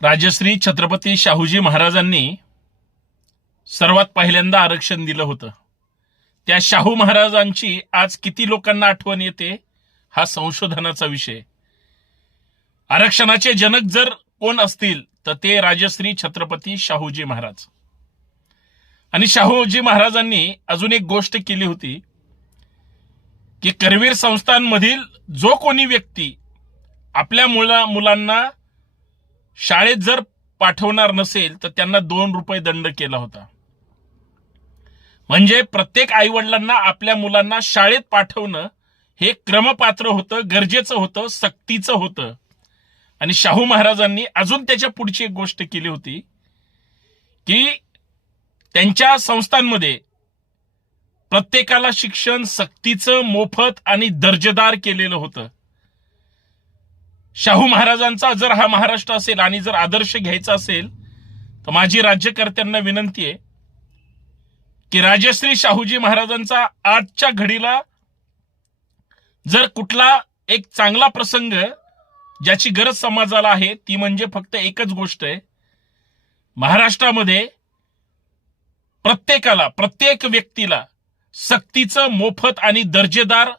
राजश्री छत्रपती शाहूजी महाराजांनी सर्वात पहिल्यांदा आरक्षण दिलं होतं. त्या शाहू महाराजांची आज किती लोकांना आठवण येते हा संशोधनाचा विषय. आरक्षणाचे जनक जर कोण असतील तर ते राजश्री छत्रपती शाहूजी महाराज. आणि शाहूजी महाराजांनी अजून एक गोष्ट केली होती की करवीर संस्थांमधील जो कोणी व्यक्ती आपल्या मुलांना शाळेत जर पाठवणार नसेल तर त्यांना 2 रुपये दंड केला होता. म्हणजे प्रत्येक आईवडिलांना आपल्या मुलांना शाळेत पाठवणं हे क्रमपात्र होतं, गरजेचं होतं, सक्तीचं होतं. आणि शाहू महाराजांनी अजून त्याच्या पुढची एक गोष्ट केली होती की त्यांच्या संस्थांमध्ये प्रत्येकाला शिक्षण सक्तीचं, मोफत आणि दर्जेदार केलेलं होतं. शाहू महाराजांचा जर हा महाराष्ट्र असेल आणि जर आदर्श घ्यायचा असेल तर माझी राज्यकर्त्यांना विनंती आहे की राजश्री शाहूजी महाराजांचा आजच्या घडीला जर कुठला एक चांगला प्रसंग ज्याची गरज समाजाला आहे ती म्हणजे फक्त एकच गोष्ट आहे, महाराष्ट्रामध्ये प्रत्येक व्यक्तीला सक्तीचं, मोफत आणि दर्जेदार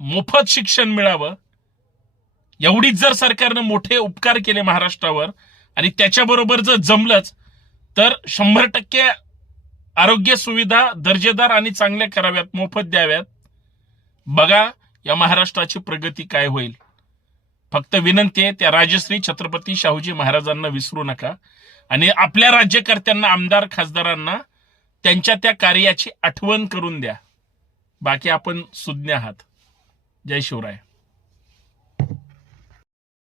मोफत शिक्षण मिळावं. एवढीच जर सरकारनं मोठे उपकार केले महाराष्ट्रावर आणि त्याच्याबरोबर जर जमलंच तर 100% आरोग्य सुविधा दर्जेदार आणि चांगल्या कराव्यात, मोफत द्याव्यात. बघा या महाराष्ट्राची प्रगती काय होईल. फक्त विनंती आहे त्या राजश्री छत्रपती शाहूजी महाराजांना विसरू नका आणि आपल्या राज्यकर्त्यांना, आमदार खासदारांना त्यांच्या त्या कार्याची आठवण करून द्या. बाकी आपण सुज्ञ आहात. जय शिवराय.